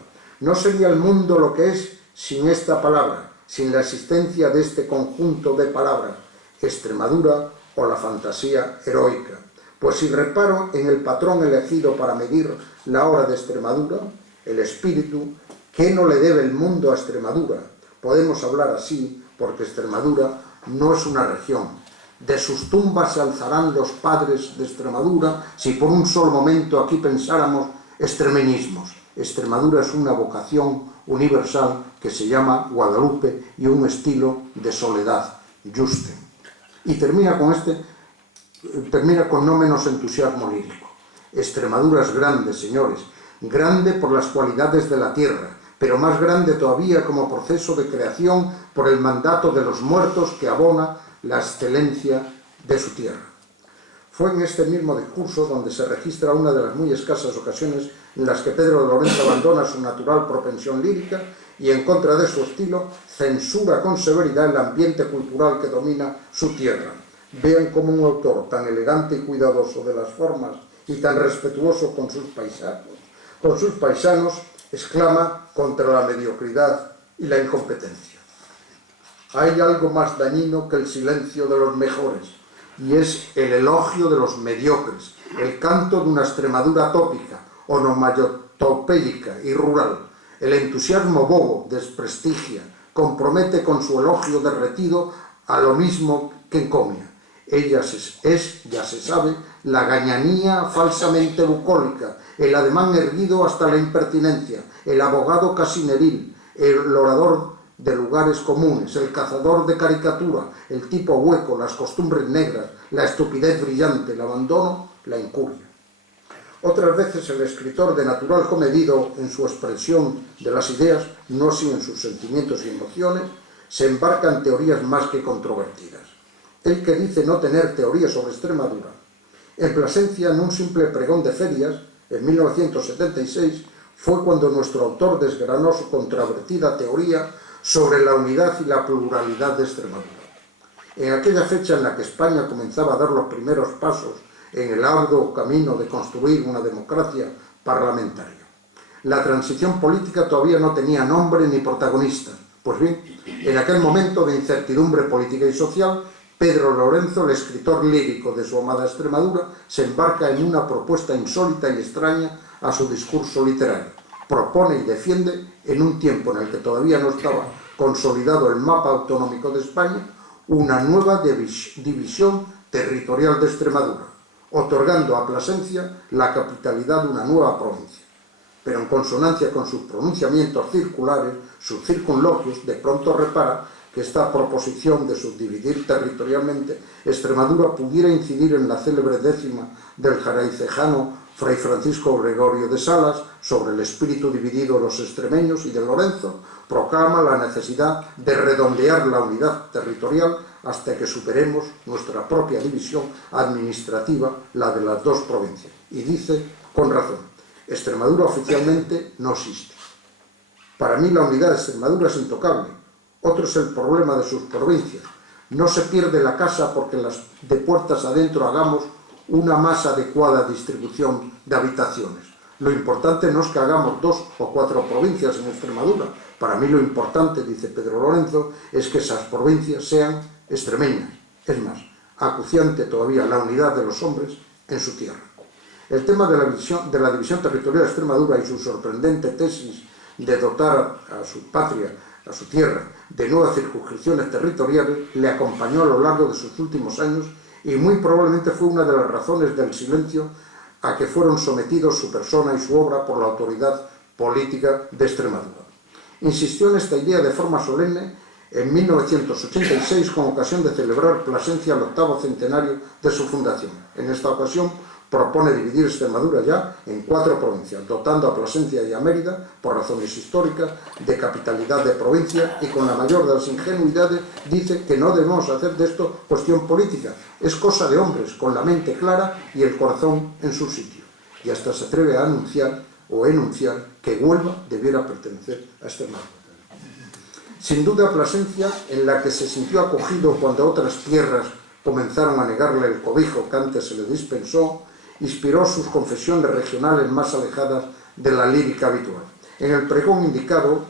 No sería el mundo lo que es sin esta palabra, sin la existencia de este conjunto de palabras, Extremadura o la fantasía heroica. Pues si reparo en el patrón elegido para medir la hora de Extremadura, el espíritu, ¿qué no le debe el mundo a Extremadura? Podemos hablar así porque Extremadura no es una región. De sus tumbas se alzarán los padres de Extremadura si por un solo momento aquí pensáramos extremeñismos. Extremadura es una vocación universal que se llama Guadalupe y un estilo de soledad, Juste. Y termina con no menos entusiasmo lírico. Extremadura es grande, señores, grande por las cualidades de la tierra, pero más grande todavía como proceso de creación por el mandato de los muertos que abona la excelencia de su tierra. Fue en este mismo discurso donde se registra una de las muy escasas ocasiones en las que Pedro de Lorenzo abandona su natural propensión lírica y, en contra de su estilo, censura con severidad el ambiente cultural que domina su tierra. Vean cómo un autor tan elegante y cuidadoso de las formas y tan respetuoso con sus paisanos, exclama contra la mediocridad y la incompetencia. Hay algo más dañino que el silencio de los mejores, y es el elogio de los mediocres, el canto de una Extremadura tópica, onomatopéyica y rural. El entusiasmo bobo desprestigia, compromete con su elogio derretido a lo mismo que encomia. Ella es, ya se sabe, la gañanía falsamente bucólica, el ademán erguido hasta la impertinencia, el abogado casineril, el orador de lugares comunes, el cazador de caricatura, el tipo hueco, las costumbres negras, la estupidez brillante, el abandono, la incuria. Otras veces el escritor, de natural comedido en su expresión de las ideas, no así en sus sentimientos y emociones, se embarca en teorías más que controvertidas. El que dice no tener teoría sobre Extremadura, en Plasencia, en un simple pregón de ferias, en 1976, fue cuando nuestro autor desgranó su controvertida teoría sobre la unidad y la pluralidad de Extremadura. En aquella fecha en la que España comenzaba a dar los primeros pasos en el arduo camino de construir una democracia parlamentaria. La transición política todavía no tenía nombre ni protagonista. Pues bien, en aquel momento de incertidumbre política y social, Pedro Lorenzo, el escritor lírico de su amada Extremadura, se embarca en una propuesta insólita y extraña a su discurso literario. Propone y defiende, en un tiempo en el que todavía no estaba consolidado el mapa autonómico de España, una nueva división territorial de Extremadura, otorgando a Plasencia la capitalidad de una nueva provincia. Pero en consonancia con sus pronunciamientos circulares, sus circunloquios, de pronto repara que esta proposición de subdividir territorialmente Extremadura pudiera incidir en la célebre décima del jaraicejano Fray Francisco Gregorio de Salas, sobre el espíritu dividido de los extremeños y de Lorenzo, proclama la necesidad de redondear la unidad territorial hasta que superemos nuestra propia división administrativa, la de las dos provincias. Y dice, con razón, Extremadura oficialmente no existe. Para mí la unidad de Extremadura es intocable. Otro es el problema de sus provincias. No se pierde la casa porque de puertas adentro hagamos una más adecuada distribución de habitaciones. Lo importante no es que hagamos 2 o 4 provincias en Extremadura. Para mí lo importante, dice Pedro Lorenzo, es que esas provincias sean extremeñas. Es más, acuciante todavía la unidad de los hombres en su tierra. El tema de la división territorial de Extremadura y su sorprendente tesis de dotar a su patria, a su tierra, de nuevas circunscripciones territoriales, le acompañó a lo largo de sus últimos años y muy probablemente fue una de las razones del silencio a que fueron sometidos su persona y su obra por la autoridad política de Extremadura. Insistió en esta idea de forma solemne en 1986 con ocasión de celebrar Plasencia el 8º centenario de su fundación. En esta ocasión propone dividir Extremadura ya en 4 provincias, dotando a Plasencia y a Mérida, por razones históricas, de capitalidad de provincia, y con la mayor de las ingenuidades dice que no debemos hacer de esto cuestión política, es cosa de hombres con la mente clara y el corazón en su sitio. Y hasta se atreve a anunciar o enunciar que Huelva debiera pertenecer a Extremadura. Sin duda Plasencia, en la que se sintió acogido cuando otras tierras comenzaron a negarle el cobijo que antes se le dispensó, inspiró sus confesiones regionales más alejadas de la lírica habitual. En el pregón indicado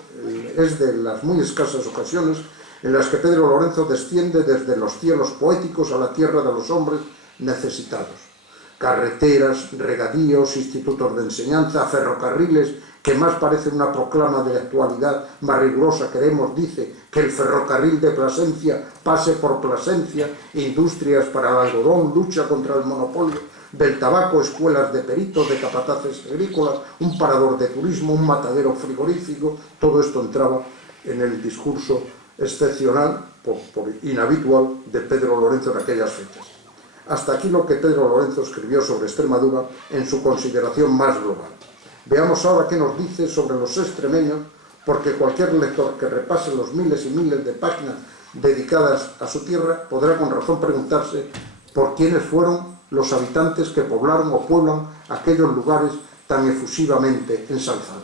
es de las muy escasas ocasiones en las que Pedro Lorenzo desciende desde los cielos poéticos a la tierra de los hombres necesitados. Carreteras, regadíos, institutos de enseñanza, ferrocarriles, que más parece una proclama de la actualidad más rigurosa. Queremos, dice, que el ferrocarril de Plasencia pase por Plasencia, industrias para el algodón, lucha contra el monopolio del tabaco, escuelas de peritos, de capataces agrícolas, un parador de turismo, un matadero frigorífico. Todo esto entraba en el discurso excepcional, por inhabitual, de Pedro Lorenzo en aquellas fechas. Hasta aquí lo que Pedro Lorenzo escribió sobre Extremadura en su consideración más global. Veamos ahora qué nos dice sobre los extremeños, porque cualquier lector que repase los miles y miles de páginas dedicadas a su tierra podrá con razón preguntarse por quiénes fueron los habitantes que poblaron o pueblan aquellos lugares tan efusivamente ensalzados.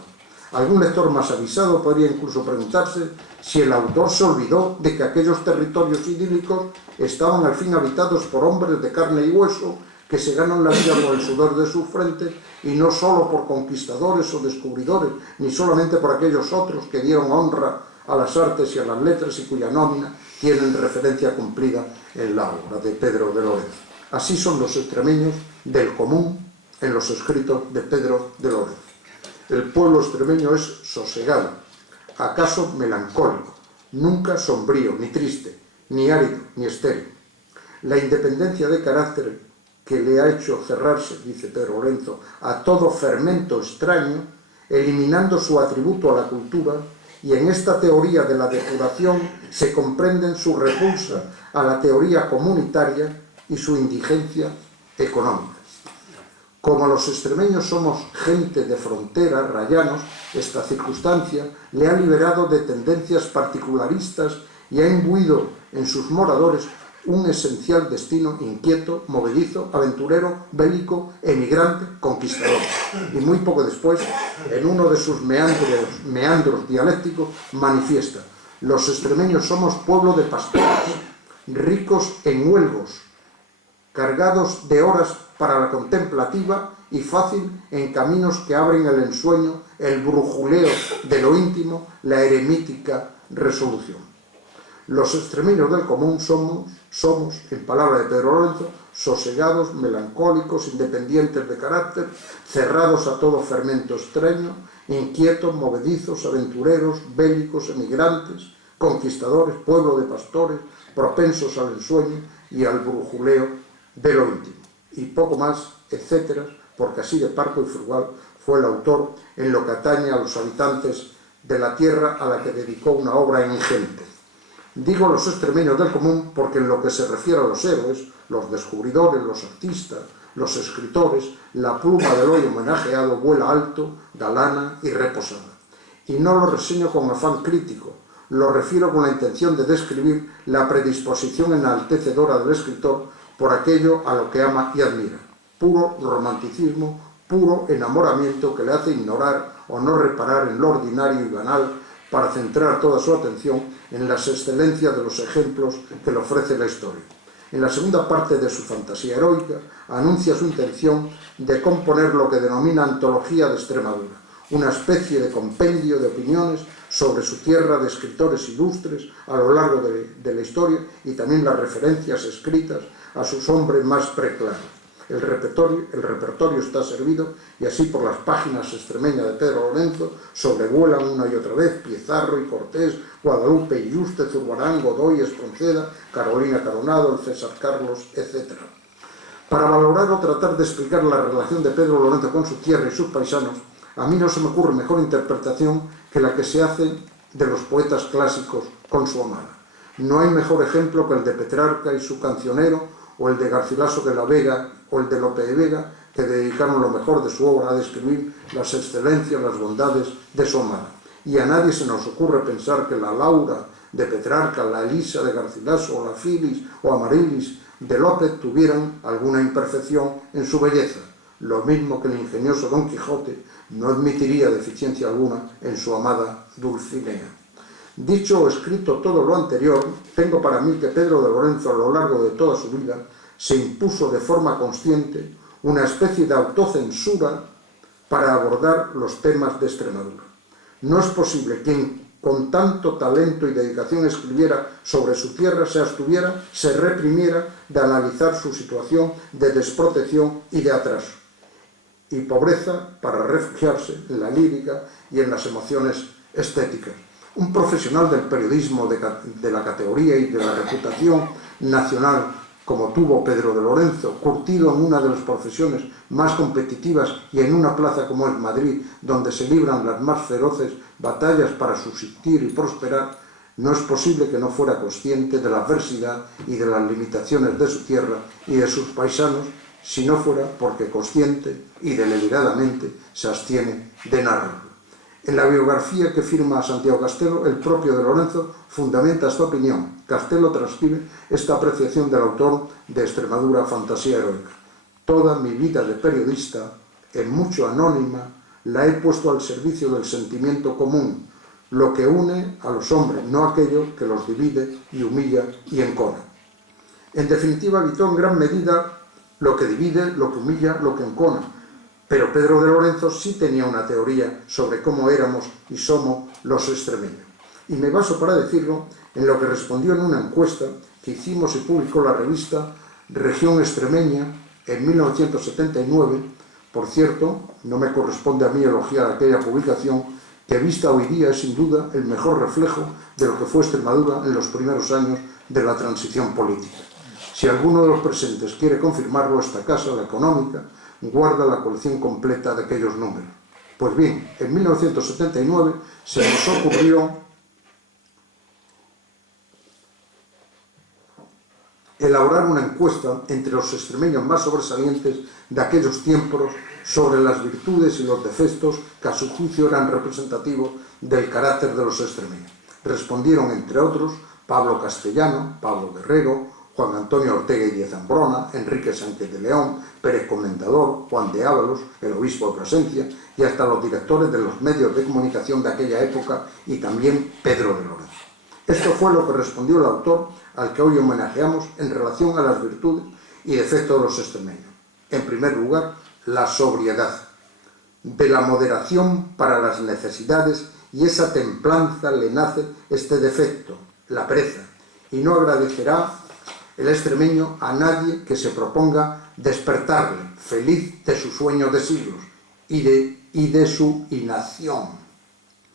Algún lector más avisado podría incluso preguntarse si el autor se olvidó de que aquellos territorios idílicos estaban al fin habitados por hombres de carne y hueso que se ganan la vida por el sudor de sus frentes y no solo por conquistadores o descubridores, ni solamente por aquellos otros que dieron honra a las artes y a las letras y cuya nómina tienen referencia cumplida en la obra de Pedro de Lorenzo. Así son los extremeños del común en los escritos de Pedro de Lorenzo. El pueblo extremeño es sosegado, acaso melancólico, nunca sombrío, ni triste, ni árido, ni estéril. La independencia de carácter que le ha hecho cerrarse, dice Pedro Lorenzo, a todo fermento extraño, eliminando su atributo a la cultura, y en esta teoría de la depuración se comprenden su repulsa a la teoría comunitaria y su indigencia económica. Como los extremeños somos gente de frontera, rayanos, esta circunstancia le ha liberado de tendencias particularistas y ha imbuido en sus moradores un esencial destino inquieto, movedizo, aventurero, bélico, emigrante, conquistador. Y muy poco después, en uno de sus meandros dialécticos, manifiesta: los extremeños somos pueblo de pastores, ricos en huelgos, cargados de horas para la contemplativa y fácil en caminos que abren el ensueño, el brujuleo de lo íntimo, la eremítica resolución. Los extremeños del común somos, en palabra de Pedro Lorenzo, sosegados, melancólicos, independientes de carácter, cerrados a todo fermento extraño, inquietos, movedizos, aventureros, bélicos, emigrantes, conquistadores, pueblo de pastores, propensos al ensueño y al brujuleo de lo íntimo. Y poco más, etcétera, porque así de parco y frugal fue el autor en lo que atañe a los habitantes de la tierra a la que dedicó una obra ingente. Digo los extremeños del común porque en lo que se refiere a los héroes, los descubridores, los artistas, los escritores, la pluma del hoy homenajeado vuela alto, galana y reposada. Y no lo reseño con afán crítico, lo refiero con la intención de describir la predisposición enaltecedora del escritor por aquello a lo que ama y admira. Puro romanticismo, puro enamoramiento que le hace ignorar o no reparar en lo ordinario y banal para centrar toda su atención en las excelencias de los ejemplos que le ofrece la historia. En la segunda parte de su fantasía heroica anuncia su intención de componer lo que denomina Antología de Extremadura, una especie de compendio de opiniones sobre su tierra de escritores ilustres a lo largo de la historia y también las referencias escritas a sus hombres más preclaros. El repertorio está servido y así por las páginas extremeñas de Pedro Lorenzo sobrevuelan una y otra vez Pizarro y Cortés, Guadalupe y Yuste, Zurbarán, Godoy, Espronceda, Carolina Coronado, el César Carlos, etc. Para valorar o tratar de explicar la relación de Pedro Lorenzo con su tierra y sus paisanos, a mí no se me ocurre mejor interpretación que la que se hace de los poetas clásicos con su amada. No hay mejor ejemplo que el de Petrarca y su cancionero, o el de Garcilaso de la Vega o el de Lope de Vega, que dedicaron lo mejor de su obra a describir las excelencias, las bondades de su amada. Y a nadie se nos ocurre pensar que la Laura de Petrarca, la Elisa de Garcilaso, o la Filis o Amarilis de Lope tuvieran alguna imperfección en su belleza, lo mismo que el ingenioso Don Quijote no admitiría deficiencia alguna en su amada Dulcinea. Dicho o escrito todo lo anterior, tengo para mí que Pedro de Lorenzo a lo largo de toda su vida se impuso de forma consciente una especie de autocensura para abordar los temas de Extremadura. No es posible que con tanto talento y dedicación escribiera sobre su tierra, se reprimiera de analizar su situación de desprotección y de atraso y pobreza para refugiarse en la lírica y en las emociones estéticas. Un profesional del periodismo de la categoría y de la reputación nacional como tuvo Pedro de Lorenzo, curtido en una de las profesiones más competitivas y en una plaza como es Madrid, donde se libran las más feroces batallas para subsistir y prosperar, no es posible que no fuera consciente de la adversidad y de las limitaciones de su tierra y de sus paisanos, si no fuera porque consciente y deliberadamente se abstiene de narrarlo. En la biografía que firma a Santiago Castelo, el propio de Lorenzo fundamenta esta opinión. Castelo transcribe esta apreciación del autor de Extremadura, fantasía heroica. Toda mi vida de periodista, en mucho anónima, la he puesto al servicio del sentimiento común, lo que une a los hombres, no aquello que los divide y humilla y encona. En definitiva, evitó en gran medida lo que divide, lo que humilla, lo que encona. Pero Pedro de Lorenzo sí tenía una teoría sobre cómo éramos y somos los extremeños. Y me baso para decirlo en lo que respondió en una encuesta que hicimos y publicó la revista Región Extremeña en 1979. Por cierto, no me corresponde a mí elogiar aquella publicación, que vista hoy día es sin duda el mejor reflejo de lo que fue Extremadura en los primeros años de la transición política. Si alguno de los presentes quiere confirmarlo, esta casa, la Económica, guarda la colección completa de aquellos números. Pues bien, en 1979 se nos ocurrió elaborar una encuesta entre los extremeños más sobresalientes de aquellos tiempos sobre las virtudes y los defectos que a su juicio eran representativos del carácter de los extremeños. Respondieron, entre otros, Pablo Castellano, Pablo Guerrero, Juan Antonio Ortega y Díez Ambrona, Enrique Sánchez de León, Pérez Comendador, Juan de Ábalos, el obispo de Plasencia y hasta los directores de los medios de comunicación de aquella época y también Pedro de Lorenzo. Esto fue lo que respondió el autor al que hoy homenajeamos en relación a las virtudes y defectos de los extremeños. En primer lugar, la sobriedad. De la moderación para las necesidades y esa templanza le nace este defecto, la pereza, y no agradecerá el extremeño a nadie que se proponga despertarle, feliz de su sueño de siglos y de su inacción.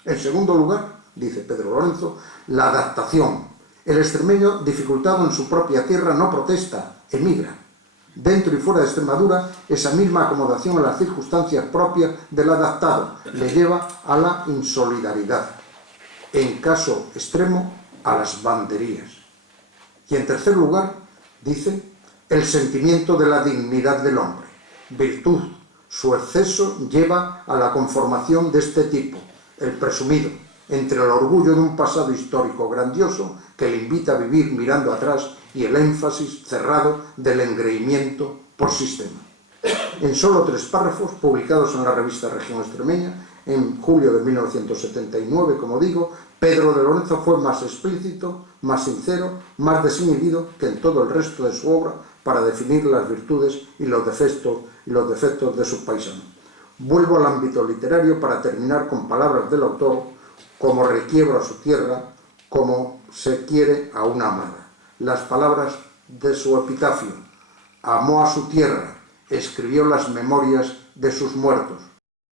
En segundo lugar, dice Pedro Lorenzo, la adaptación. El extremeño, dificultado en su propia tierra, no protesta, emigra. Dentro y fuera de Extremadura, esa misma acomodación a las circunstancias propias del adaptado le lleva a la insolidaridad. En caso extremo, a las banderías. Y en tercer lugar, dice, el sentimiento de la dignidad del hombre. virtud. Su exceso lleva a la conformación de este tipo, el presumido, entre el orgullo de un pasado histórico grandioso que le invita a vivir mirando atrás y el énfasis cerrado del engreimiento por sistema. En solo 3 párrafos, publicados en la revista Región Extremeña, en julio de 1979, como digo, Pedro de Lorenzo fue más explícito, más sincero, más desinhibido que en todo el resto de su obra para definir las virtudes y los defectos de sus paisanos. Vuelvo al ámbito literario para terminar con palabras del autor: como requiebro a su tierra, como se quiere a una amada. Las palabras de su epitafio: amó a su tierra, escribió las memorias de sus muertos,